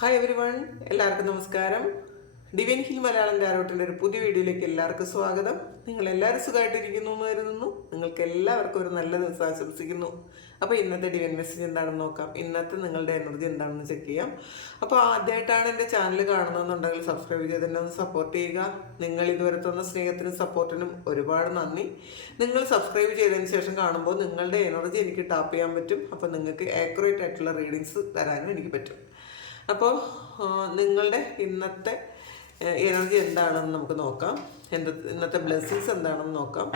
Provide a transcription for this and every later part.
Hi every one, എല്ലാവർക്കും നമസ്കാരം. Divine hill Malayalam ടാരോട്ടിൻ്റെ ഒരു പുതിയ വീഡിയോയിലേക്ക് എല്ലാവർക്കും സ്വാഗതം. നിങ്ങൾ എല്ലാവരും സുഖമായിട്ടിരിക്കുന്നു എന്ന് കരുതുന്നു. നിങ്ങൾക്ക് എല്ലാവർക്കും ഒരു നല്ല ദിവസം ആശംസിക്കുന്നു. അപ്പോൾ ഇന്നത്തെ ഡിവൈൻ മെസ്സേജ് എന്താണെന്ന് നോക്കാം. ഇന്നത്തെ നിങ്ങളുടെ എനർജി എന്താണെന്ന് ചെക്ക് ചെയ്യാം. അപ്പോൾ ആദ്യമായിട്ടാണ് എൻ്റെ ചാനൽ കാണുന്നതെന്നുണ്ടെങ്കിൽ സബ്സ്ക്രൈബ് ചെയ്ത് തന്നെ ഒന്ന് സപ്പോർട്ട് ചെയ്യുക. നിങ്ങൾ ഇതുവരെ തന്ന സ്നേഹത്തിനും സപ്പോർട്ടിനും ഒരുപാട് നന്ദി. നിങ്ങൾ സബ്സ്ക്രൈബ് ചെയ്തതിന് ശേഷം കാണുമ്പോൾ നിങ്ങളുടെ എനർജി എനിക്ക് ടാപ്പ് ചെയ്യാൻ പറ്റും. അപ്പോൾ നിങ്ങൾക്ക് ആക്യുറേറ്റ് ആയിട്ടുള്ള റീഡിങ്സ് തരാനും എനിക്ക് പറ്റും. അപ്പോൾ നിങ്ങളുടെ ഇന്നത്തെ എനർജി എന്താണെന്ന് നമുക്ക് നോക്കാം. ഇന്നത്തെ ബ്ലെസ്സിങ്സ് എന്താണെന്ന് നോക്കാം.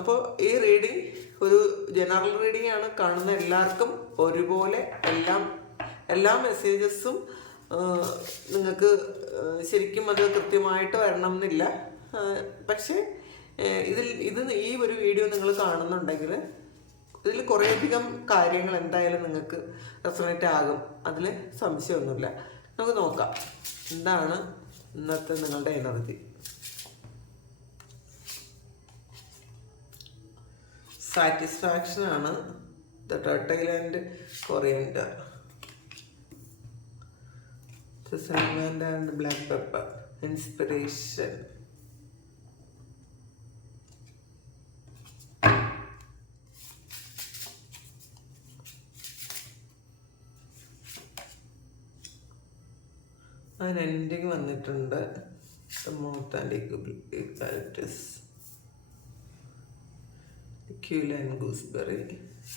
അപ്പോൾ ഈ റീഡിങ് ഒരു ജനറൽ റീഡിംഗ് ആണ്. കാണുന്ന എല്ലാവർക്കും ഒരുപോലെ എല്ലാ മെസ്സേജസും നിങ്ങൾക്ക് ശരിക്കും അത് കൃത്യമായിട്ട് വരണം എന്നില്ല. പക്ഷേ ഈ ഒരു വീഡിയോ നിങ്ങൾ കാണുന്നുണ്ടെങ്കിൽ ഇതിൽ കുറേയധികം കാര്യങ്ങൾ എന്തായാലും നിങ്ങൾക്ക് റെസണേറ്റ് ആകും. അതിൽ സംശയമൊന്നുമില്ല. നമുക്ക് നോക്കാം എന്താണ് ഇന്നത്തെ നിങ്ങളുടെ എനർജി. സാറ്റിസ്ഫാക്ഷൻ ആണ് the turtle and coriander, sand and black pepper, inspiration, അതിന് എൻഡിങ് വന്നിട്ടുണ്ട്. മൗത്ത് ആൻഡ് ഇക്വാലിറ്റീസ്, ക്യൂല ആൻഡ് ഗൂസ്ബെറി,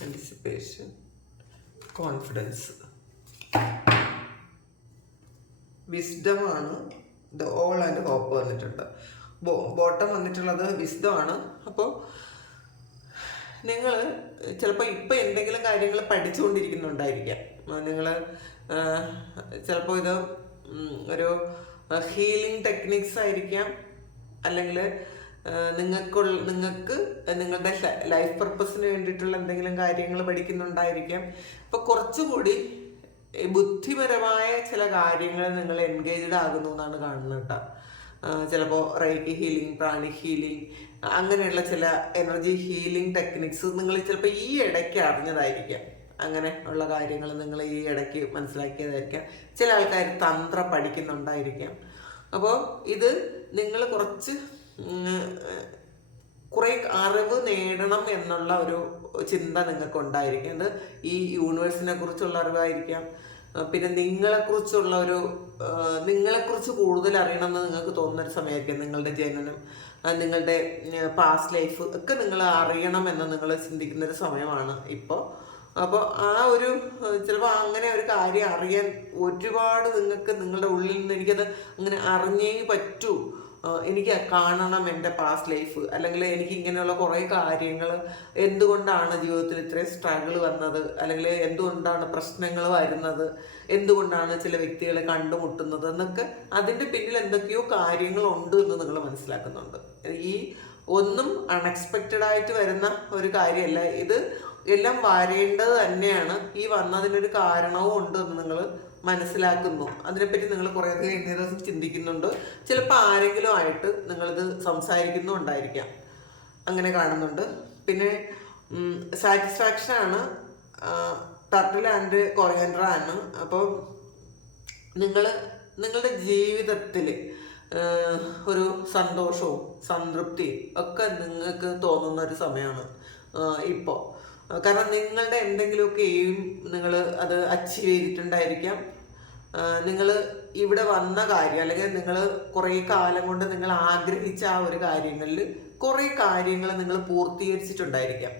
ആൻറ്റിസിപ്പേഷൻ, കോൺഫിഡൻസ്, വിസ്ഡമാണ്. ദ ഓൾ ആൻഡ് ഹോപ്പ് വന്നിട്ടുണ്ട്. ബോട്ടം വന്നിട്ടുള്ളത് വിസ്ഡമാണ്. അപ്പോൾ നിങ്ങൾ ചിലപ്പോൾ ഇപ്പം എന്തെങ്കിലും കാര്യങ്ങൾ പഠിച്ചുകൊണ്ടിരിക്കുന്നുണ്ടായിരിക്കാം. നിങ്ങൾ ചിലപ്പോൾ ഇത് ഒരു ഹീലിംഗ് ടെക്നിക്സ് ആയിരിക്കാം, അല്ലെങ്കിൽ നിങ്ങൾക്ക് നിങ്ങളുടെ ലൈഫ് പർപ്പസിന് വേണ്ടിയിട്ടുള്ള എന്തെങ്കിലും കാര്യങ്ങൾ പഠിക്കുന്നുണ്ടായിരിക്കാം. അപ്പോൾ കുറച്ചുകൂടി ബുദ്ധിപരമായ ചില കാര്യങ്ങൾ നിങ്ങൾ എൻഗേജ്ഡ് ആകുന്നു എന്നാണ് കാണുന്നത് കേട്ടോ. ചിലപ്പോൾ റൈക്കി ഹീലിംഗ്, പ്രാണിക് ഹീലിംഗ്, അങ്ങനെയുള്ള ചില എനർജി ഹീലിംഗ് ടെക്നിക്സ് നിങ്ങൾ ചിലപ്പോൾ ഈ ഇടയ്ക്ക് അറിഞ്ഞതായിരിക്കാം. അങ്ങനെ ഉള്ള കാര്യങ്ങൾ നിങ്ങൾ ഈ ഇടയ്ക്ക് മനസ്സിലാക്കിയതായിരിക്കാം. ചില ആൾക്കാർ തന്ത്ര പഠിക്കുന്നുണ്ടായിരിക്കാം. അപ്പോൾ ഇത് നിങ്ങൾ കുറേ അറിവ് നേടണം എന്നുള്ള ഒരു ചിന്ത നിങ്ങൾക്ക് ഉണ്ടായിരിക്കും. അത് ഈ യൂണിവേഴ്സിനെ കുറിച്ചുള്ള അറിവായിരിക്കാം. പിന്നെ നിങ്ങളെക്കുറിച്ച് കൂടുതൽ അറിയണമെന്ന് നിങ്ങൾക്ക് തോന്നുന്നൊരു സമയമായിരിക്കും. നിങ്ങളുടെ ജനനം, നിങ്ങളുടെ പാസ്റ്റ് ലൈഫ് ഒക്കെ നിങ്ങൾ അറിയണമെന്ന് നിങ്ങൾ ചിന്തിക്കുന്നൊരു സമയമാണ് ഇപ്പോൾ. അപ്പോൾ ചിലപ്പോൾ അങ്ങനെ ഒരു കാര്യം അറിയാൻ ഒരുപാട് നിങ്ങൾക്ക് നിങ്ങളുടെ ഉള്ളിൽ നിന്ന് എനിക്കത് അങ്ങനെ അറിഞ്ഞേ പറ്റൂ, എനിക്ക് കാണണം എൻ്റെ പാസ്റ്റ് ലൈഫ്, അല്ലെങ്കിൽ എനിക്ക് ഇങ്ങനെയുള്ള കുറേ കാര്യങ്ങൾ, എന്തുകൊണ്ടാണ് ജീവിതത്തിൽ ഇത്രയും സ്ട്രഗിൾ വന്നത്, അല്ലെങ്കിൽ എന്തുകൊണ്ടാണ് പ്രശ്നങ്ങൾ വരുന്നത്, എന്തുകൊണ്ടാണ് ചില വ്യക്തികളെ കണ്ടുമുട്ടുന്നത് എന്നൊക്കെ അതിൻ്റെ പിന്നിൽ എന്തൊക്കെയോ കാര്യങ്ങളുണ്ട് എന്ന് നിങ്ങൾ മനസ്സിലാക്കുന്നുണ്ട്. ഈ ഒന്നും അൺഎക്സ്പെക്റ്റഡ് ആയിട്ട് വരുന്ന ഒരു കാര്യമല്ല. ഇത് എല്ലാം വരേണ്ടത് തന്നെയാണ്. ഈ വന്നതിനൊരു കാരണവും ഉണ്ട് എന്ന് നിങ്ങൾ മനസ്സിലാക്കുന്നു. അതിനെപ്പറ്റി നിങ്ങൾ കുറേയധികം ഇന്നേ ദിവസം ചിന്തിക്കുന്നുണ്ട്. ചിലപ്പോൾ ആരെങ്കിലും ആയിട്ട് നിങ്ങളിത് സംസാരിക്കുന്നുണ്ടായിരിക്കാം. അങ്ങനെ കാണുന്നുണ്ട്. പിന്നെ സാറ്റിസ്ഫാക്ഷൻ ആണ്, ടർട്ടിൽ ആൻഡ് കൊറിയൻഡർ ആണ്. അപ്പോൾ നിങ്ങളുടെ ജീവിതത്തിൽ ഒരു സന്തോഷവും സംതൃപ്തിയും ഒക്കെ നിങ്ങൾക്ക് തോന്നുന്ന ഒരു സമയമാണ് ഇപ്പോൾ. കാരണം നിങ്ങളുടെ എന്തെങ്കിലുമൊക്കെ എയിം നിങ്ങൾ അത് അച്ചീവ് ചെയ്തിട്ടുണ്ടായിരിക്കാം. നിങ്ങൾ ഇവിടെ വന്ന കാര്യം, അല്ലെങ്കിൽ നിങ്ങൾ കുറേ കാലം കൊണ്ട് നിങ്ങൾ ആഗ്രഹിച്ച ആ ഒരു കാര്യങ്ങളിൽ കുറേ കാര്യങ്ങൾ നിങ്ങൾ പൂർത്തീകരിച്ചിട്ടുണ്ടായിരിക്കാം.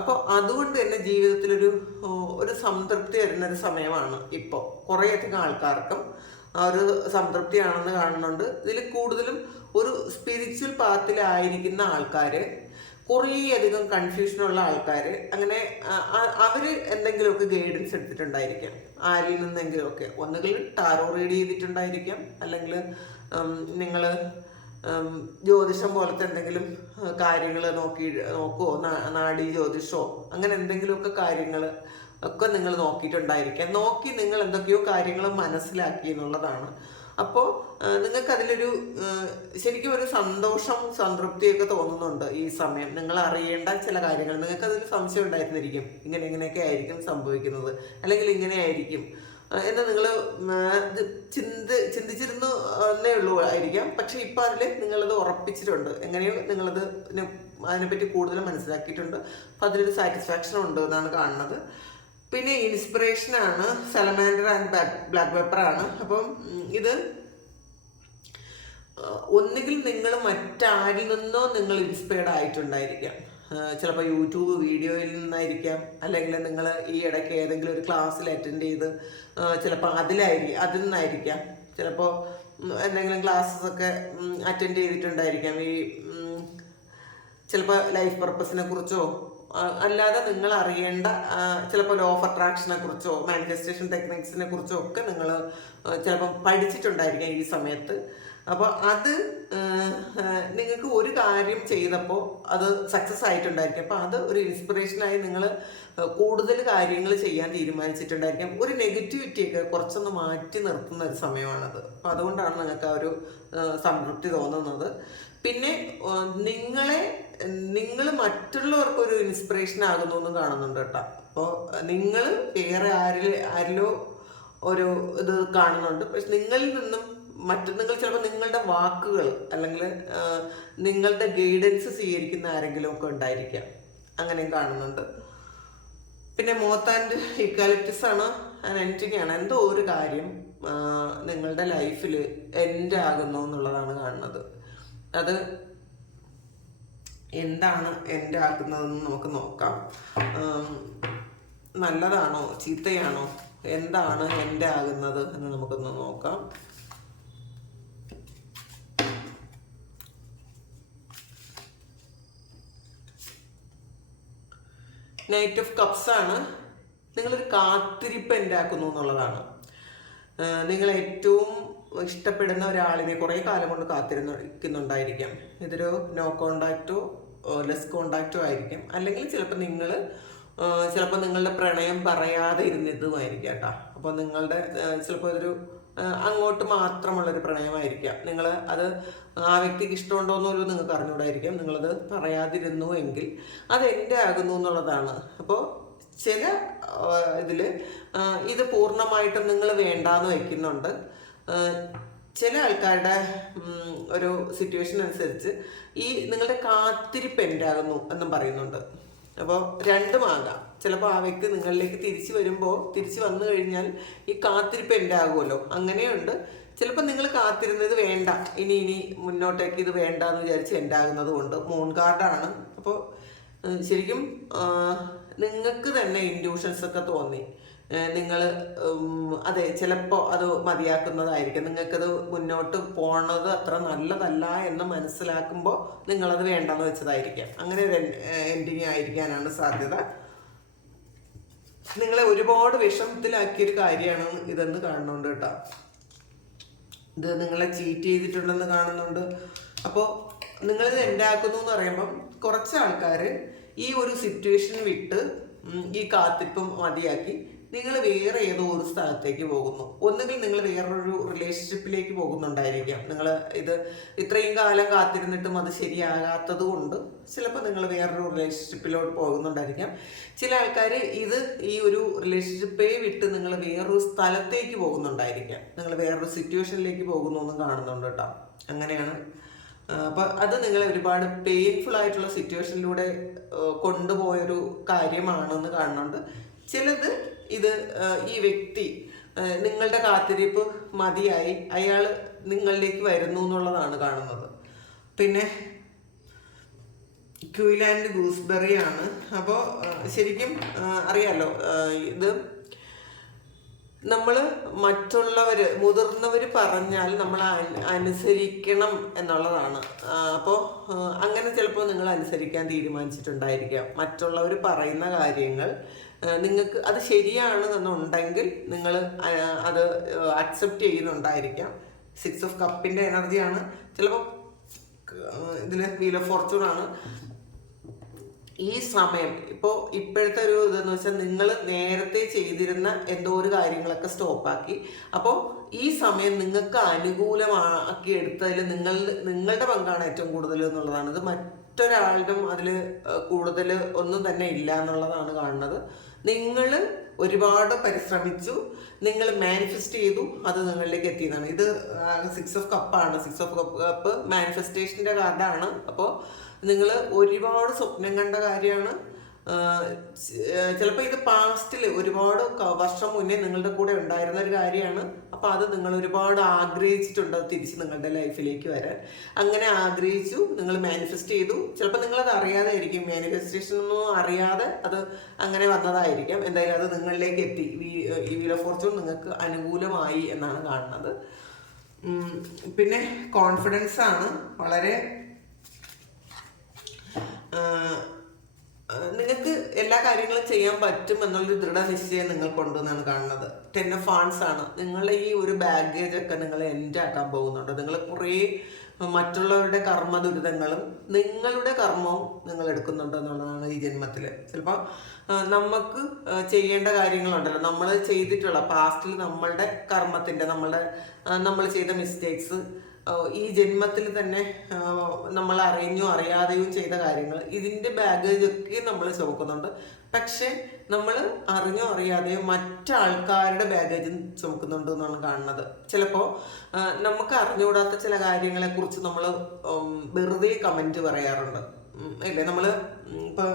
അപ്പോൾ അതുകൊണ്ട് തന്നെ ജീവിതത്തിലൊരു സംതൃപ്തി വരുന്നൊരു സമയമാണ് ഇപ്പോൾ. കുറേയധികം ആൾക്കാർക്കും ആ ഒരു സംതൃപ്തിയാണെന്ന് കാണുന്നുണ്ട്. ഇതിൽ കൂടുതലും ഒരു സ്പിരിച്വൽ പാത്തിലായിരിക്കുന്ന ആൾക്കാർ, കുറേയധികം കൺഫ്യൂഷനുള്ള ആൾക്കാർ, അങ്ങനെ അവർ എന്തെങ്കിലുമൊക്കെ ഗൈഡൻസ് എടുത്തിട്ടുണ്ടായിരിക്കാം ആരിൽ നിന്നെങ്കിലുമൊക്കെ. ഒന്നുകിൽ ടാറോ റീഡ് ചെയ്തിട്ടുണ്ടായിരിക്കാം, അല്ലെങ്കിൽ നിങ്ങൾ ജ്യോതിഷം പോലത്തെ എന്തെങ്കിലും കാര്യങ്ങൾ നോക്കുമോ, നാഡീ ജ്യോതിഷമോ അങ്ങനെ എന്തെങ്കിലുമൊക്കെ കാര്യങ്ങൾ ഒക്കെ നിങ്ങൾ നോക്കിയിട്ടുണ്ടായിരിക്കാം. നോക്കി നിങ്ങൾ എന്തൊക്കെയോ കാര്യങ്ങൾ മനസ്സിലാക്കി എന്നുള്ളതാണ്. അപ്പോൾ നിങ്ങൾക്ക് അതിലൊരു ശരിക്കും ഒരു സന്തോഷം സംതൃപ്തിയൊക്കെ തോന്നുന്നുണ്ട് ഈ സമയം. നിങ്ങൾ അറിയേണ്ട ചില കാര്യങ്ങൾ, നിങ്ങൾക്ക് അതിൽ സംശയം ഉണ്ടായിരുന്നിരിക്കും, ഇങ്ങനെയൊക്കെ ആയിരിക്കും സംഭവിക്കുന്നത്, അല്ലെങ്കിൽ ഇങ്ങനെ ആയിരിക്കും, എന്ന് നിങ്ങൾ ചിന്തിച്ചിരുന്നു എന്നേ ഉള്ളൂ ആയിരിക്കാം. പക്ഷെ ഇപ്പം അതിൽ നിങ്ങളത് ഉറപ്പിച്ചിട്ടുണ്ട്, എങ്ങനെയോ നിങ്ങളത് അതിനെപ്പറ്റി കൂടുതൽ മനസ്സിലാക്കിയിട്ടുണ്ട്. അപ്പം അതിലൊരു സാറ്റിസ്ഫാക്ഷൻ ഉണ്ട് എന്നാണ് കാണുന്നത്. പിന്നെ ഇൻസ്പിറേഷനാണ് സലമാൻഡർ ആൻഡ് ബ്ലാക്ക് പെപ്പറാണ്. അപ്പം ഇത് ഒന്നുകിൽ നിങ്ങൾ മറ്റാരിൽ നിന്നോ നിങ്ങൾ ഇൻസ്പയർഡ് ആയിട്ടുണ്ടായിരിക്കാം. ചിലപ്പോൾ യൂട്യൂബ് വീഡിയോയിൽ നിന്നായിരിക്കാം, അല്ലെങ്കിൽ നിങ്ങൾ ഈ ഇടയ്ക്ക് ഏതെങ്കിലും ഒരു ക്ലാസ്സിൽ അറ്റൻഡ് ചെയ്ത് ചിലപ്പോൾ അതിൽ നിന്നായിരിക്കാം. ചിലപ്പോൾ എന്തെങ്കിലും ക്ലാസ്സസൊക്കെ അറ്റൻഡ് ചെയ്തിട്ടുണ്ടായിരിക്കാം. ഈ ചിലപ്പോൾ ലൈഫ് പർപ്പസിനെ കുറിച്ചോ അല്ലാതെ നിങ്ങൾ അറിയേണ്ട ചിലപ്പോൾ ലോ ഓഫ് അട്രാക്ഷനെ കുറിച്ചോ മാനിഫെസ്റ്റേഷൻ ടെക്നിക്സിനെ കുറിച്ചോ ഒക്കെ നിങ്ങൾ ചിലപ്പം പഠിച്ചിട്ടുണ്ടായിരിക്കാം ഈ സമയത്ത്. അപ്പോൾ അത് നിങ്ങൾക്ക് ഒരു കാര്യം ചെയ്തപ്പോൾ അത് സക്സസ് ആയിട്ടുണ്ടായിരിക്കും. അപ്പോൾ അത് ഒരു ഇൻസ്പിറേഷനായി നിങ്ങൾ കൂടുതൽ കാര്യങ്ങൾ ചെയ്യാൻ തീരുമാനിച്ചിട്ടുണ്ടായിരിക്കാം. ഒരു നെഗറ്റിവിറ്റിയൊക്കെ കുറച്ചൊന്ന് മാറ്റി നിർത്തുന്ന ഒരു സമയമാണത്. അപ്പോൾ അതുകൊണ്ടാണ് നിങ്ങൾക്ക് ആ ഒരു സംതൃപ്തി തോന്നുന്നത്. പിന്നെ നിങ്ങൾ മറ്റുള്ളവർക്കൊരു ഇൻസ്പിറേഷൻ ആകുന്നു എന്ന് കാണുന്നുണ്ട് കേട്ടോ. അപ്പോൾ നിങ്ങൾ വേറെ ആരിലോ ഒരു ഇത് കാണുന്നുണ്ട്. പക്ഷെ നിങ്ങളിൽ നിന്നും നിങ്ങൾ ചിലപ്പോൾ നിങ്ങളുടെ വാക്കുകൾ അല്ലെങ്കിൽ നിങ്ങളുടെ ഗൈഡൻസ് സ്വീകരിക്കുന്ന ആരെങ്കിലും ഒക്കെ ഉണ്ടായിരിക്കാം, അങ്ങനെയും കാണുന്നുണ്ട്. പിന്നെ മോത്ത് ആൻഡ് ഇക്വാലിറ്റീസ് ആണ്, എൻഡിങ് ആണ്. എന്തോ ഒരു കാര്യം നിങ്ങളുടെ ലൈഫിൽ എൻഡ് ആകുന്നു എന്നുള്ളതാണ് കാണുന്നത്. അത് എന്താണ് എൻഡ് ആക്കുന്നതെന്ന് നമുക്ക് നോക്കാം. നല്ലതാണോ ചീത്തയാണോ, എന്താണ് എൻഡ് ആകുന്നത് എന്ന് നമുക്കൊന്ന് നോക്കാം. നൈറ്റ് ഓഫ് കപ്സ് ആണ്. നിങ്ങളൊരു കാത്തിരിപ്പ് ഉണ്ടാക്കുന്നു എന്നുള്ളതാണ്. നിങ്ങൾ ഏറ്റവും ഇഷ്ടപ്പെടുന്ന ഒരാളിനെ കുറേ കാലം കൊണ്ട് കാത്തിരിക്കുന്നുണ്ടായിരിക്കാം. ഇതൊരു നോ കോണ്ടാക്റ്റോ ലെസ് കോണ്ടാക്റ്റോ ആയിരിക്കും. അല്ലെങ്കിൽ ചിലപ്പോൾ നിങ്ങളുടെ പ്രണയം പറയാതെ ഇരുന്നതുമായിരിക്കാം കേട്ടോ. അപ്പോൾ നിങ്ങളുടെ ചിലപ്പോൾ ഇതൊരു അങ്ങോട്ട് മാത്രമുള്ളൊരു പ്രണയമായിരിക്കാം. നിങ്ങൾ അത് ആ വ്യക്തിക്ക് ഇഷ്ടമുണ്ടോയെന്നൊരു നിങ്ങൾക്ക് അറിഞ്ഞുകൂടായിരിക്കാം. നിങ്ങളത് പറയാതിരുന്നു എങ്കിൽ അത് എൻ്റെ ആകുന്നു എന്നുള്ളതാണ്. അപ്പോൾ ചില ഇതിൽ ഇത് പൂർണ്ണമായിട്ടും നിങ്ങൾ വേണ്ടാന്ന് വയ്ക്കുന്നുണ്ട്. ചില ആൾക്കാരുടെ ഒരു സിറ്റുവേഷൻ അനുസരിച്ച് ഈ നിങ്ങളുടെ കാത്തിരിപ്പ് എൻഡാകുന്നു എന്നും പറയുന്നുണ്ട്. അപ്പോൾ രണ്ടുമാകാം. ചിലപ്പോൾ ആ വ്യക്തി നിങ്ങളിലേക്ക് തിരിച്ചു വന്നു കഴിഞ്ഞാൽ ഈ കാത്തിരിപ്പ് എൻഡാകുമല്ലോ, അങ്ങനെയുണ്ട്. ചിലപ്പോൾ നിങ്ങൾ കാത്തിരുന്നത് വേണ്ട, ഇനി മുന്നോട്ടേക്ക് ഇത് വേണ്ട എന്ന് വിചാരിച്ച് എൻഡാകുന്നത് കൊണ്ട് മൂൺ കാർഡാണ്. അപ്പോൾ ശരിക്കും നിങ്ങൾക്ക് തന്നെ ഇൻഡ്യൂഷൻസ് ഒക്കെ തോന്നി, നിങ്ങൾ അതെ ചിലപ്പോൾ അത് മതിയാക്കുന്നതായിരിക്കും. നിങ്ങൾക്കത് മുന്നോട്ട് പോണത് അത്ര നല്ലതല്ല എന്ന് മനസ്സിലാക്കുമ്പോൾ നിങ്ങളത് വേണ്ടെന്ന് വെച്ചതായിരിക്കാം. അങ്ങനെ ഒരു എൻഡിങ് ആയിരിക്കാനാണ് സാധ്യത. നിങ്ങളെ ഒരുപാട് വിഷമത്തിലാക്കിയൊരു കാര്യമാണ് ഇതെന്ന് കാണുന്നുണ്ട് കേട്ടോ. ഇത് നിങ്ങളെ ചീറ്റ് ചെയ്തിട്ടുണ്ടെന്ന് കാണുന്നുണ്ട്. അപ്പോൾ നിങ്ങളിത് എൻഡാക്കുന്നു എന്ന് പറയുമ്പം കുറച്ച് ആൾക്കാർ ഈ ഒരു സിറ്റുവേഷൻ വിട്ട് ഈ കാത്തിരിപ്പം മതിയാക്കി നിങ്ങൾ വേറെ ഏതോ ഒരു സ്ഥലത്തേക്ക് പോകുന്നു. ഒന്നുകിൽ നിങ്ങൾ വേറൊരു റിലേഷൻഷിപ്പിലേക്ക് പോകുന്നുണ്ടായിരിക്കാം. നിങ്ങൾ ഇത് ഇത്രയും കാലം കാത്തിരുന്നിട്ടും അത് ശരിയാകാത്തത് കൊണ്ട് ചിലപ്പോൾ നിങ്ങൾ വേറൊരു റിലേഷൻഷിപ്പിലോട്ട് പോകുന്നുണ്ടായിരിക്കാം. ചില ആൾക്കാർ ഈ ഒരു റിലേഷൻഷിപ്പേ വിട്ട് നിങ്ങൾ വേറൊരു സ്ഥലത്തേക്ക് പോകുന്നുണ്ടായിരിക്കാം. നിങ്ങൾ വേറൊരു സിറ്റുവേഷനിലേക്ക് പോകുന്നു എന്നും കാണുന്നുണ്ട് കേട്ടോ. അങ്ങനെയാണ്. അപ്പോൾ അത് നിങ്ങളെ ഒരുപാട് പെയിൻഫുൾ ആയിട്ടുള്ള സിറ്റുവേഷനിലൂടെ കൊണ്ടുപോയൊരു കാര്യമാണെന്ന് കാണുന്നുണ്ട്. ചിലത് ഇത് ഈ വ്യക്തി നിങ്ങളുടെ കാത്തിരിപ്പ് മതിയായി അയാൾ നിങ്ങളിലേക്ക് വരുന്നു എന്നുള്ളതാണ് കാണുന്നത്. പിന്നെ ക്യൂയിൽ ആൻഡ് ഗൂസ്ബെറി ആണ്. അപ്പോൾ ശരിക്കും അറിയാലോ, ഇത് നമ്മൾ മുതിർന്നവർ പറഞ്ഞാൽ നമ്മൾ അനുസരിക്കണം എന്നുള്ളതാണ്. അപ്പോൾ അങ്ങനെ ചിലപ്പോൾ നിങ്ങൾ അനുസരിക്കാൻ തീരുമാനിച്ചിട്ടുണ്ടായിരിക്കാം. മറ്റുള്ളവർ പറയുന്ന കാര്യങ്ങൾ നിങ്ങൾക്ക് അത് ശരിയാണ് എന്നുണ്ടെങ്കിൽ നിങ്ങൾ അത് അക്സെപ്റ്റ് ചെയ്യുന്നുണ്ടായിരിക്കാം. 6 ഓഫ് കപ്പിൻ്റെ എനർജിയാണ്. ചിലപ്പോൾ ഇതിൽ വീൽ ഓഫ് ഫോർച്യൂൺ ആണ്. ഈ സമയം ഇപ്പോഴത്തെ ഒരു ഇതെന്ന് വെച്ചാൽ നിങ്ങൾ നേരത്തെ ചെയ്തിരുന്ന എന്തോ ഒരു കാര്യങ്ങളൊക്കെ സ്റ്റോപ്പാക്കി. അപ്പോൾ ഈ സമയം നിങ്ങൾക്ക് അനുകൂലമാക്കി എടുത്തതിൽ നിങ്ങളുടെ പങ്കാണ് ഏറ്റവും കൂടുതൽ എന്നുള്ളതാണ്. ഇത് മറ്റൊരാളുടെ അതിൽ കൂടുതൽ ഒന്നും തന്നെ ഇല്ല എന്നുള്ളതാണ് കാണുന്നത്. നിങ്ങൾ ഒരുപാട് പരിശ്രമിച്ചു, നിങ്ങൾ മാനിഫെസ്റ്റ് ചെയ്തു, അത് നിങ്ങളിലേക്ക് എത്തിയതാണ്. ഇത് 6 ഓഫ് കപ്പാണ്. 6 ഓഫ് കപ്പ് മാനിഫെസ്റ്റേഷൻ്റെ കാർഡാണ്. അപ്പോൾ നിങ്ങൾ ഒരുപാട് സ്വപ്നം കണ്ട കാര്യമാണ്. ചിലപ്പോൾ ഇത് പാസ്റ്റിൽ ഒരുപാട് വർഷം മുന്നേ നിങ്ങളുടെ കൂടെ ഉണ്ടായിരുന്ന ഒരു കാര്യമാണ്. അപ്പോൾ അത് നിങ്ങൾ ഒരുപാട് ആഗ്രഹിച്ചിട്ടുണ്ട് തിരിച്ച് നിങ്ങളുടെ ലൈഫിലേക്ക് വരാൻ. അങ്ങനെ ആഗ്രഹിച്ചു, നിങ്ങൾ മാനിഫെസ്റ്റ് ചെയ്തു. ചിലപ്പോൾ നിങ്ങളത് അറിയാതെ ആയിരിക്കും, മാനിഫെസ്റ്റേഷൻ ഒന്നും അറിയാതെ അത് അങ്ങനെ വന്നതായിരിക്കാം. എന്തായാലും അത് നിങ്ങളിലേക്ക് എത്തി. ഈ വീൽ ഓഫ് ഫോർച്യൂൺ നിങ്ങൾക്ക് അനുകൂലമായി എന്നാണ് കാണുന്നത്. പിന്നെ കോൺഫിഡൻസ് ആണ്. വളരെ നിങ്ങൾക്ക് എല്ലാ കാര്യങ്ങളും ചെയ്യാൻ പറ്റും എന്നുള്ളൊരു ദൃഢനിശ്ചയം നിങ്ങൾക്കുണ്ടെന്നാണ് കാണുന്നത്. 10 ഓഫ് വാണ്ട്സ് ആണ്. നിങ്ങളെ ഈ ഒരു ബാഗേജ് ഒക്കെ നിങ്ങൾ എൻഡ് ആക്കാൻ പോകുന്നുണ്ട്. നിങ്ങൾ കുറേ മറ്റുള്ളവരുടെ കർമ്മ ദുരിതങ്ങളും നിങ്ങളുടെ കർമ്മവും നിങ്ങൾ എടുക്കുന്നുണ്ട് എന്നുള്ളതാണ് ഈ ജന്മത്തിൽ. ചിലപ്പോൾ നമുക്ക് ചെയ്യേണ്ട കാര്യങ്ങളുണ്ടല്ലോ, നമ്മൾ ചെയ്തിട്ടുള്ള പാസ്റ്റിൽ നമ്മളുടെ കർമ്മത്തിൻ്റെ നമ്മൾ ചെയ്ത മിസ്റ്റേക്സ്, ഈ ജന്മത്തിൽ തന്നെ നമ്മൾ അറിഞ്ഞോ അറിയാതെയോ ചെയ്ത കാര്യങ്ങൾ, ഇതിൻ്റെ ബാഗേജൊക്കെ നമ്മൾ ചുമക്കുന്നുണ്ട്. പക്ഷെ നമ്മൾ അറിഞ്ഞോ അറിയാതെയോ മറ്റാൾക്കാരുടെ ബാഗേജും ചുമക്കുന്നുണ്ട് എന്നാണ് കാണുന്നത്. ചിലപ്പോൾ നമുക്ക് അറിഞ്ഞുകൂടാത്ത ചില കാര്യങ്ങളെക്കുറിച്ച് നമ്മൾ വെറുതെ കമൻറ്റ് പറയാറുണ്ട് അല്ലേ. നമ്മൾ ഇപ്പോൾ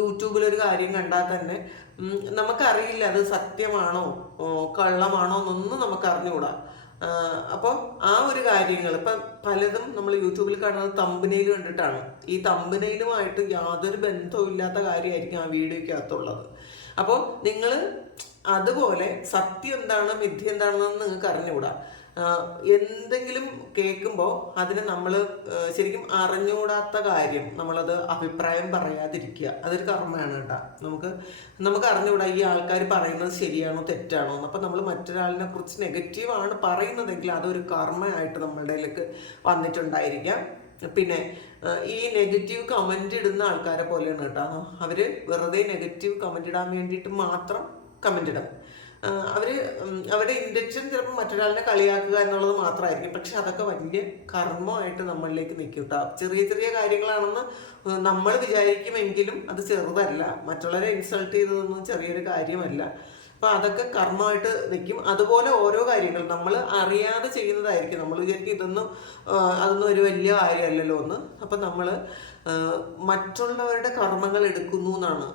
യൂട്യൂബിലൊരു കാര്യം കണ്ടാൽ തന്നെ നമുക്കറിയില്ല അത് സത്യമാണോ കള്ളമാണോ എന്നൊന്നും നമുക്ക് അറിഞ്ഞുകൂടാ. അപ്പോൾ ആ ഒരു കാര്യങ്ങൾ ഇപ്പം പലതും നമ്മൾ യൂട്യൂബിൽ കാണുന്നത് തമ്പനയിൽ കണ്ടിട്ടാണ്. ഈ തമ്പനയിലുമായിട്ട് യാതൊരു ബന്ധവും ഇല്ലാത്ത കാര്യമായിരിക്കും ആ വീഡിയോയ്ക്കകത്തുള്ളത്. അപ്പോൾ നിങ്ങൾ അതുപോലെ സത്യം എന്താണ് മിഥ്യ എന്താണെന്ന് നിങ്ങൾക്ക് അറിഞ്ഞുകൂടാ. എന്തെങ്കിലും കേൾക്കുമ്പോൾ അതിന് നമ്മൾ ശരിക്കും അറിഞ്ഞുകൂടാത്ത കാര്യം നമ്മളത് അഭിപ്രായം പറയാതിരിക്കുക. അതൊരു കർമ്മയാണ് കേട്ടോ. നമുക്ക് അറിഞ്ഞുകൂടാ ഈ ആൾക്കാർ പറയുന്നത് ശരിയാണോ തെറ്റാണോ എന്ന്. അപ്പം നമ്മൾ മറ്റൊരാളിനെ കുറിച്ച് നെഗറ്റീവാണ് പറയുന്നതെങ്കിൽ അതൊരു കർമ്മയായിട്ട് നമ്മളുടെ ഇതിലേക്ക് വന്നിട്ടുണ്ടായിരിക്കാം. പിന്നെ ഈ നെഗറ്റീവ് കമൻ്റ് ഇടുന്ന ആൾക്കാരെ പോലെയാണ് കേട്ടോ. അവർ വെറുതെ നെഗറ്റീവ് കമൻ്റ് ഇടാൻ വേണ്ടിയിട്ട് മാത്രം കമൻ്റ് ഇടും. അവരുടെ ഇൻറ്റൻഷൻ ചിലപ്പോൾ മറ്റൊരാളിനെ കളിയാക്കുക എന്നുള്ളത് മാത്രമായിരിക്കും. പക്ഷെ അതൊക്കെ വലിയ കർമ്മമായിട്ട് നമ്മളിലേക്ക് നിൽക്കും കേട്ടോ. ചെറിയ ചെറിയ കാര്യങ്ങളാണെന്ന് നമ്മൾ വിചാരിക്കുമെങ്കിലും അത് ചെറുതല്ല. മറ്റുള്ളവരെ ഇൻസൾട്ട് ചെയ്തതൊന്നും ചെറിയൊരു കാര്യമല്ല. അപ്പോൾ അതൊക്കെ കർമ്മമായിട്ട് നിൽക്കും. അതുപോലെ ഓരോ കാര്യങ്ങൾ നമ്മൾ അറിയാതെ ചെയ്യുന്നതായിരിക്കും. നമ്മൾ വിചാരിക്കും അതൊന്നും ഒരു വലിയ കാര്യമല്ലല്ലോ എന്ന്. അപ്പം നമ്മൾ മറ്റുള്ളവരുടെ കർമ്മങ്ങൾ എടുക്കുന്നു എന്നാണ്.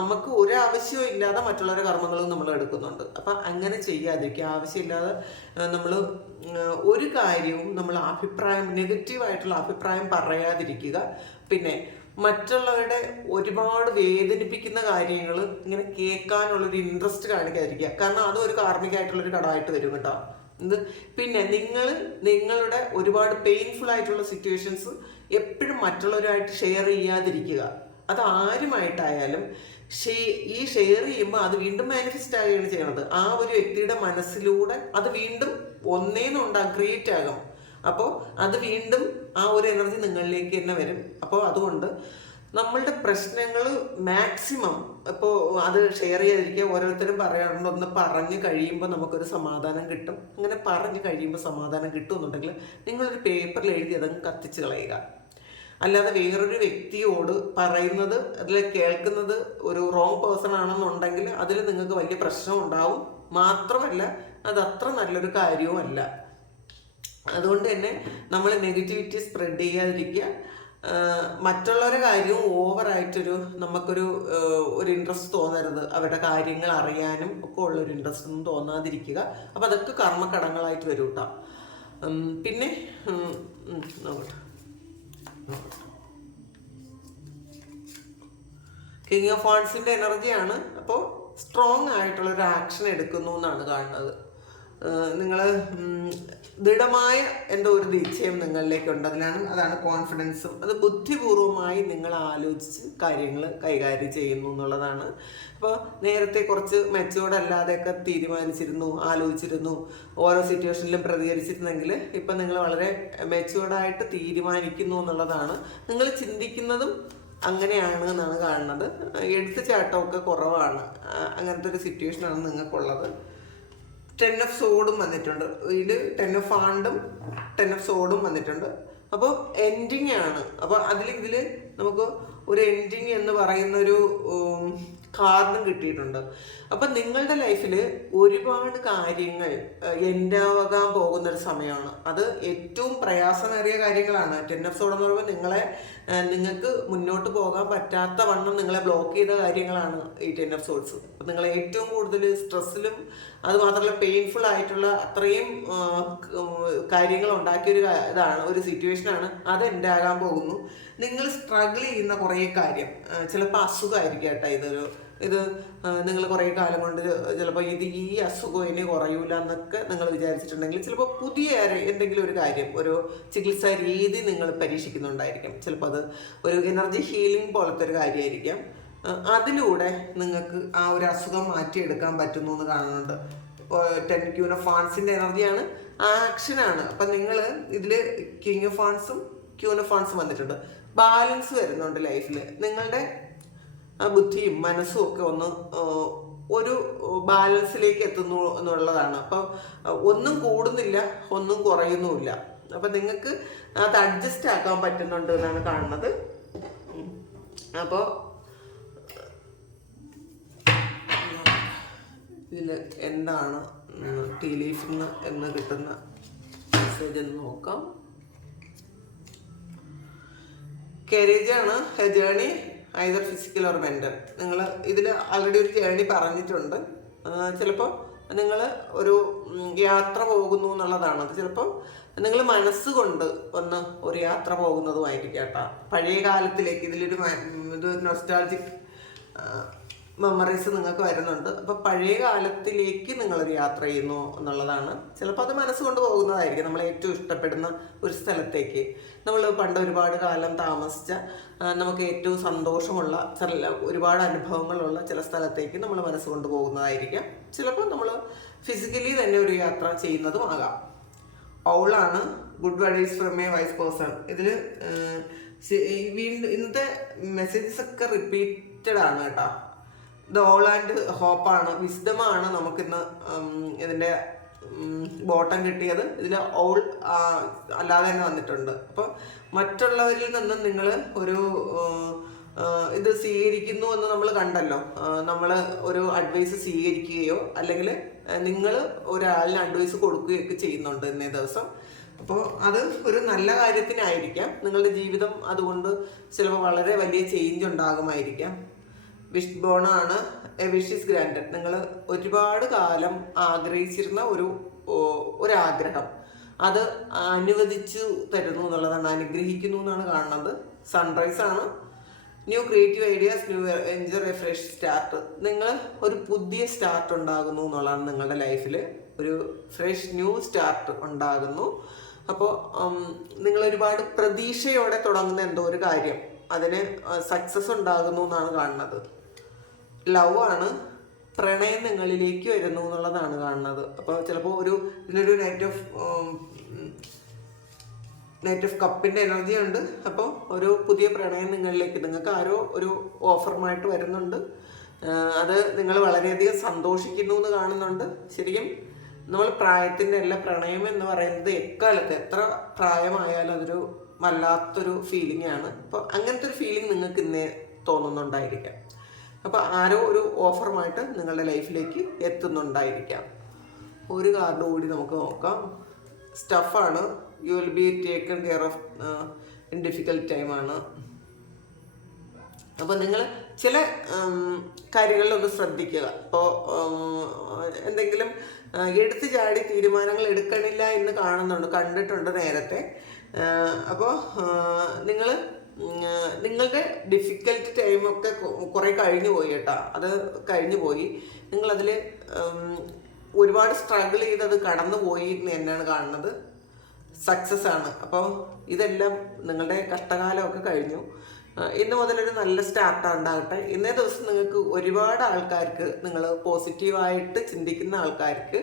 നമുക്ക് ഒരാവശ്യവും ഇല്ലാതെ മറ്റുള്ളവരുടെ കർമ്മങ്ങളും നമ്മൾ എടുക്കുന്നുണ്ട്. അപ്പം അങ്ങനെ ചെയ്യാതിരിക്കുക. ആവശ്യമില്ലാതെ നമ്മൾ ഒരു കാര്യവും നമ്മൾ നെഗറ്റീവായിട്ടുള്ള അഭിപ്രായം പറയാതിരിക്കുക. പിന്നെ മറ്റുള്ളവരുടെ ഒരുപാട് വേദനിപ്പിക്കുന്ന കാര്യങ്ങൾ ഇങ്ങനെ കേൾക്കാനുള്ളൊരു ഇൻട്രസ്റ്റ് കാണിക്കാതിരിക്കുക. കാരണം അതും ഒരു കാർമ്മികമായിട്ടുള്ളൊരു കടമായിട്ട് വരും കേട്ടോ. പിന്നെ നിങ്ങളുടെ ഒരുപാട് പെയിൻഫുൾ ആയിട്ടുള്ള സിറ്റുവേഷൻസ് എപ്പോഴും മറ്റുള്ളവരുമായിട്ട് ഷെയർ ചെയ്യാതിരിക്കുക. അത് ആരുമായിട്ടായാലും ഈ ഷെയർ ചെയ്യുമ്പോൾ അത് വീണ്ടും മാനിഫെസ്റ്റ് ആവുകയാണ് ചെയ്യണത്. ആ ഒരു വ്യക്തിയുടെ മനസ്സിലൂടെ അത് വീണ്ടും ക്രിയേറ്റ് ആകും. അപ്പോൾ അത് വീണ്ടും ആ ഒരു എനർജി നിങ്ങളിലേക്ക് തന്നെ വരും. അപ്പോൾ അതുകൊണ്ട് നമ്മളുടെ പ്രശ്നങ്ങൾ മാക്സിമം ഇപ്പോൾ അത് ഷെയർ ചെയ്യാതിരിക്കുക. ഓരോരുത്തരും പറയാറുണ്ട് ഒന്ന് പറഞ്ഞു കഴിയുമ്പോൾ നമുക്കൊരു സമാധാനം കിട്ടും. അങ്ങനെ പറഞ്ഞു കഴിയുമ്പോൾ സമാധാനം കിട്ടുമെന്നുണ്ടെങ്കിൽ നിങ്ങളൊരു പേപ്പറിൽ എഴുതി അതങ്ങ് കത്തിച്ച് കളയുക. അല്ലാതെ വേറൊരു വ്യക്തിയോട് പറയുന്നത് അതിൽ കേൾക്കുന്നത് ഒരു റോങ് പേഴ്സൺ ആണെന്നുണ്ടെങ്കിൽ അതിൽ നിങ്ങൾക്ക് വലിയ പ്രശ്നം ഉണ്ടാവും. മാത്രമല്ല അതത്ര നല്ലൊരു കാര്യവുമല്ല. അതുകൊണ്ട് തന്നെ നമ്മൾ നെഗറ്റിവിറ്റി സ്പ്രെഡ് ചെയ്യാതിരിക്കുക. മറ്റുള്ളവരുടെ കാര്യവും നമുക്കൊരു ഇൻട്രസ്റ്റ് തോന്നരുത്. അവരുടെ കാര്യങ്ങൾ അറിയാനും ഒക്കെ ഉള്ളൊരു ഇൻട്രസ്റ്റ് ഒന്നും തോന്നാതിരിക്കുക. അപ്പം അതൊക്കെ കർമ്മക്കടങ്ങളായിട്ട് വരും കേട്ടോ. പിന്നെ നോക്കട്ടെ, കിങ് ഓഫ് വാണ്ട്സിൻ്റെ എനർജിയാണ്. അപ്പോൾ സ്ട്രോങ് ആയിട്ടുള്ളൊരു ആക്ഷൻ എടുക്കുന്നു എന്നാണ് കാണുന്നത്. നിങ്ങൾ ദൃഢമായ എന്തോ ഒരു നിശ്ചയം നിങ്ങളിലേക്കുണ്ട്. അതാണ് കോൺഫിഡൻസും. അത് ബുദ്ധിപൂർവമായി നിങ്ങൾ ആലോചിച്ച് കാര്യങ്ങൾ കൈകാര്യം ചെയ്യുന്നു എന്നുള്ളതാണ്. അപ്പോൾ നേരത്തെ കുറച്ച് മെച്ചോർഡ് അല്ലാതെയൊക്കെ ആലോചിച്ചിരുന്നു, ഓരോ സിറ്റുവേഷനിലും പ്രതികരിച്ചിരുന്നെങ്കിൽ ഇപ്പം നിങ്ങൾ വളരെ മെച്ചോർഡായിട്ട് തീരുമാനിക്കുന്നു എന്നുള്ളതാണ്. നിങ്ങൾ ചിന്തിക്കുന്നതും അങ്ങനെയാണ് എന്നാണ് കാണുന്നത്. എടുത്തുചാട്ടമൊക്കെ കുറവാണ്. അങ്ങനത്തെ ഒരു സിറ്റുവേഷനാണ് നിങ്ങൾക്കുള്ളത്. 10 ഓഫ് സോഡും വന്നിട്ടുണ്ട്. ഇതിൽ 10 ഓഫ് വാണ്ടും 10 ഓഫ് സോഡും വന്നിട്ടുണ്ട്. അപ്പോൾ എൻഡിങ് ആണ്. അപ്പോൾ ഇതിൽ നമുക്ക് ഒരു എൻഡിങ് എന്ന് പറയുന്നൊരു കാർഡും കിട്ടിയിട്ടുണ്ട്. അപ്പം നിങ്ങളുടെ ലൈഫിൽ ഒരുപാട് കാര്യങ്ങൾ എൻഡാവാൻ പോകുന്നൊരു സമയമാണ്. അത് ഏറ്റവും പ്രയാസമേറിയ കാര്യങ്ങളാണ്. 10 ഓഫ് സോഡ് എന്ന് പറയുമ്പോൾ നിങ്ങൾക്ക് മുന്നോട്ട് പോകാൻ പറ്റാത്ത വണ്ണം നിങ്ങളെ ബ്ലോക്ക് ചെയ്ത കാര്യങ്ങളാണ് ഈ 10 ഓഫ് സോഡ്സ്. അപ്പം നിങ്ങൾ ഏറ്റവും കൂടുതൽ സ്ട്രെസ്സിലും അതുമാത്രമല്ല പെയിൻഫുൾ ആയിട്ടുള്ള അത്രയും കാര്യങ്ങൾ ഉണ്ടാക്കിയൊരു ഇതാണ്, ഒരു സിറ്റുവേഷനാണ്. അത് എൻഡാകാൻ പോകുന്നു. നിങ്ങൾ സ്ട്രഗിൾ ചെയ്യുന്ന കുറേ കാര്യം, ചിലപ്പോൾ അസുഖമായിരിക്കും കേട്ടോ. ഇത് നിങ്ങൾ കുറേ കാലം കൊണ്ട് ചിലപ്പോൾ ഈ അസുഖം ഇനി കുറയൂല എന്നൊക്കെ നിങ്ങൾ വിചാരിച്ചിട്ടുണ്ടെങ്കിൽ ചിലപ്പോൾ പുതിയ എന്തെങ്കിലും ഒരു കാര്യം, ഒരു ചികിത്സാ രീതി നിങ്ങൾ പരീക്ഷിക്കുന്നുണ്ടായിരിക്കും. ചിലപ്പോൾ അത് ഒരു എനർജി ഹീലിംഗ് പോലത്തെ ഒരു കാര്യമായിരിക്കാം. അതിലൂടെ നിങ്ങൾക്ക് ആ ഒരു അസുഖം മാറ്റിയെടുക്കാൻ പറ്റുന്നു എന്ന് കാണുന്നുണ്ട്. 10 ക്യൂൻ ഓഫ് ഫാൻസിൻ്റെ എനർജിയാണ്, ആക്ഷനാണ്. അപ്പം നിങ്ങൾ ഇതിൽ കിങ് ഓഫ് ഫാൻസും ക്യൂൻ ഓഫ് ഫാൻസും വന്നിട്ടുണ്ട്. ബാലൻസ് വരുന്നുണ്ട് ലൈഫിൽ. നിങ്ങളുടെ ബുദ്ധിയും മനസ്സും ഒക്കെ ഒന്ന് ഒരു ബാലൻസിലേക്ക് എത്തുന്നു എന്നുള്ളതാണ്. അപ്പം ഒന്നും കൂടുന്നില്ല, ഒന്നും കുറയുന്നുമില്ല. അപ്പം നിങ്ങൾക്ക് അത് അഡ്ജസ്റ്റ് ആക്കാൻ പറ്റുന്നുണ്ട് എന്നാണ് കാണുന്നത്. അപ്പോൾ ഇതിൽ എന്താണ് ടീ ലീഫിൽ നിന്ന് കിട്ടുന്ന മെസ്സേജ് എന്ന് നോക്കാം. കെരേജാണ് a journey either physical or mental. നിങ്ങൾ ഇതിൽ ആൾറെഡി ഒരു ജേണി പറഞ്ഞിട്ടുണ്ട്. ചിലപ്പോൾ നിങ്ങൾ ഒരു യാത്ര പോകുന്നു എന്നുള്ളതാണ്. അത് ചിലപ്പോൾ നിങ്ങൾ മനസ്സുകൊണ്ട് ഒന്ന് ഒരു യാത്ര പോകുന്നതുമായിരിക്കും കേട്ടോ. പഴയ കാലത്തിലേക്ക് ഇത് നൊസ്റ്റാൾജിക് മെമ്മറീസ് നിങ്ങൾക്ക് വരുന്നുണ്ട്. അപ്പോൾ പഴയ കാലത്തിലേക്ക് നിങ്ങളൊരു യാത്ര ചെയ്യുന്നു എന്നുള്ളതാണ്. ചിലപ്പോൾ അത് മനസ്സുകൊണ്ട് പോകുന്നതായിരിക്കും. നമ്മൾ ഏറ്റവും ഇഷ്ടപ്പെടുന്ന ഒരു സ്ഥലത്തേക്ക്, നമ്മൾ പണ്ട് ഒരുപാട് കാലം താമസിച്ച, നമുക്ക് ഏറ്റവും സന്തോഷമുള്ള ഒരുപാട് അനുഭവങ്ങളുള്ള ചില സ്ഥലത്തേക്ക് നമ്മൾ മനസ്സുകൊണ്ട് പോകുന്നതായിരിക്കാം. ചിലപ്പോൾ നമ്മൾ ഫിസിക്കലി തന്നെ ഒരു യാത്ര ചെയ്യുന്നതും ആകാം. ഔളാണ് good wise from a wise person. ഇതിൽ വീണ്ടും ഇന്നത്തെ മെസ്സേജസ് ഒക്കെ റിപ്പീറ്റഡ് ആണ് കേട്ടോ. ദ ഓൾ ആൻഡ് ഹോപ്പാണ്, വിസ്ഡമാണ് നമുക്കിന്ന് ഇതിൻ്റെ ബോട്ടം കിട്ടിയത്. ഇതിൽ ഓൾ അല്ലാതെ തന്നെ വന്നിട്ടുണ്ട്. അപ്പോൾ മറ്റുള്ളവരിൽ നിന്നും നിങ്ങൾ ഒരു ഇത് സ്വീകരിക്കുന്നു എന്ന് നമ്മൾ കണ്ടല്ലോ. നമ്മൾ ഒരു അഡ്വൈസ് സ്വീകരിക്കുകയോ അല്ലെങ്കിൽ നിങ്ങൾ ഒരാളിന് അഡ്വൈസ് കൊടുക്കുകയൊക്കെ ചെയ്യുന്നുണ്ട് ഇന്നേ ദിവസം. അപ്പോൾ അത് ഒരു നല്ല കാര്യത്തിനായിരിക്കാം. നിങ്ങളുടെ ജീവിതം അതുകൊണ്ട് ചിലപ്പോൾ വളരെ വലിയ ചേഞ്ച് ഉണ്ടാകുമായിരിക്കാം. വിഷ് ബോണാണ് എ വിഷ് ഈസ് ഗ്രാൻഡഡ്. നിങ്ങൾ ഒരുപാട് കാലം ആഗ്രഹിച്ചിരുന്ന ഒരാഗ്രഹം അത് അനുവദിച്ചു തരുന്നു എന്നുള്ളതാണ്, അനുഗ്രഹിക്കുന്നു എന്നാണ് കാണുന്നത്. സൺറൈസ് ആണ്. New creative ideas, new venture, A fresh start. നിങ്ങൾ ഒരു പുതിയ സ്റ്റാർട്ട് ഉണ്ടാകുന്നു എന്നുള്ളതാണ് നിങ്ങളുടെ ലൈഫിൽ. ഒരു ഫ്രഷ് ന്യൂ സ്റ്റാർട്ട് ഉണ്ടാകുന്നു. അപ്പോൾ നിങ്ങൾ ഒരുപാട് പ്രതീക്ഷയോടെ തുടങ്ങുന്ന എന്തോ ഒരു കാര്യം, അതിന് സക്സസ് ഉണ്ടാകുന്നു എന്നാണ് കാണുന്നത്. ലവ് ആണ്, പ്രണയം നിങ്ങളിലേക്ക് വരുന്നു എന്നുള്ളതാണ് കാണുന്നത്. അപ്പോൾ ചിലപ്പോൾ ഇതിനൊരു നൈറ്റ് ഓഫ് കപ്പിൻ്റെ എനർജി ഉണ്ട്. അപ്പോൾ ഒരു പുതിയ പ്രണയം നിങ്ങൾക്ക് ആരോ ഒരു ഓഫറുമായിട്ട് വരുന്നുണ്ട്. അത് നിങ്ങൾ വളരെയധികം സന്തോഷിക്കുന്നു എന്ന് കാണുന്നുണ്ട്. ശരിക്കും നമ്മൾ പ്രായത്തിൻ്റെ അല്ല, പ്രണയം എന്ന് പറയുന്നത് എക്കാലത്ത് എത്ര പ്രായമായാലും അതൊരു വല്ലാത്തൊരു ഫീലിംഗ് ആണ്. അപ്പോൾ അങ്ങനത്തെ ഒരു ഫീലിംഗ് നിങ്ങൾക്ക് ഇന്നേ തോന്നുന്നുണ്ടായിരിക്കാം. അപ്പോൾ ആരോ ഒരു ഓഫറുമായിട്ട് നിങ്ങളുടെ ലൈഫിലേക്ക് എത്തുന്നുണ്ടായിരിക്കാം. ഒരു കാർഡ് കൂടി നമുക്ക് നോക്കാം. സ്റ്റഫാണ്. You will be taken care of in difficult ടൈമാണ്. അപ്പോൾ നിങ്ങൾ ചില കാര്യങ്ങളിലൊന്ന് ശ്രദ്ധിക്കുക. ഇപ്പോൾ എന്തെങ്കിലും എടുത്തു ചാടി തീരുമാനങ്ങൾ എടുക്കണില്ല എന്ന് കണ്ടിട്ടുണ്ട് നേരത്തെ. അപ്പോൾ നിങ്ങളുടെ ഡിഫിക്കൽട്ട് ടൈമൊക്കെ കുറേ കഴിഞ്ഞു പോയി കേട്ടോ. അത് കഴിഞ്ഞു പോയി. നിങ്ങളതിൽ ഒരുപാട് സ്ട്രഗിൾ ചെയ്തത് കടന്നു പോയി എന്ന് തന്നെയാണ് കാണുന്നത്. സക്സസ് ആണ്. അപ്പോൾ ഇതെല്ലാം നിങ്ങളുടെ കഷ്ടകാലമൊക്കെ കഴിഞ്ഞു. ഇന്ന് മുതലൊരു നല്ല സ്റ്റാർട്ട് ഉണ്ടാകട്ടെ. ഇന്നേ ദിവസം നിങ്ങൾക്ക് ഒരുപാട് ആൾക്കാർക്ക്, നിങ്ങൾ പോസിറ്റീവായിട്ട് ചിന്തിക്കുന്ന ആൾക്കാർക്ക്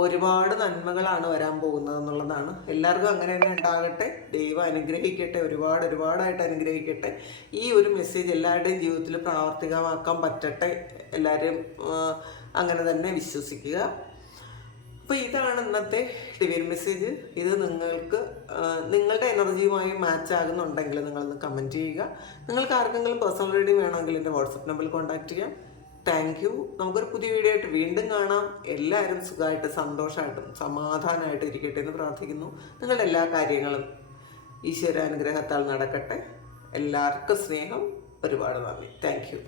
ഒരുപാട് നന്മകളാണ് വരാൻ പോകുന്നത് എന്നുള്ളതാണ്. എല്ലാവർക്കും അങ്ങനെ തന്നെ ഉണ്ടാകട്ടെ. ദൈവം അനുഗ്രഹിക്കട്ടെ, ഒരുപാടായിട്ട് അനുഗ്രഹിക്കട്ടെ. ഈ ഒരു മെസ്സേജ് എല്ലാവരുടെയും ജീവിതത്തിൽ പ്രാവർത്തികമാക്കാൻ പറ്റട്ടെ. എല്ലാവരും അങ്ങനെ തന്നെ വിശ്വസിക്കുക. അപ്പോൾ ഇതാണ് ഇന്നത്തെ ഡിവൈൻ മെസ്സേജ്. ഇത് നിങ്ങൾക്ക് നിങ്ങളുടെ എനർജിയുമായി മാച്ച് ആകുന്നുണ്ടെങ്കിൽ നിങ്ങളൊന്ന് കമൻറ്റ് ചെയ്യുക. നിങ്ങൾക്ക് ആർക്കെങ്കിലും പേഴ്സണൽ റീഡിംഗ് വേണമെങ്കിൽ എൻ്റെ വാട്സപ്പ് നമ്പറിൽ കോൺടാക്റ്റ് ചെയ്യാം. Thank you. നമുക്കൊരു പുതിയ വീഡിയോ ആയിട്ട് വീണ്ടും കാണാം. എല്ലാവരും സുഖമായിട്ട് സന്തോഷമായിട്ടും സമാധാനമായിട്ടും ഇരിക്കട്ടെ എന്ന് പ്രാർത്ഥിക്കുന്നു. നിങ്ങളുടെ എല്ലാ കാര്യങ്ങളും ഈശ്വരാനുഗ്രഹത്താൽ നടക്കട്ടെ. എല്ലാവർക്കും സ്നേഹം. ഒരുപാട് നന്ദി. Thank you.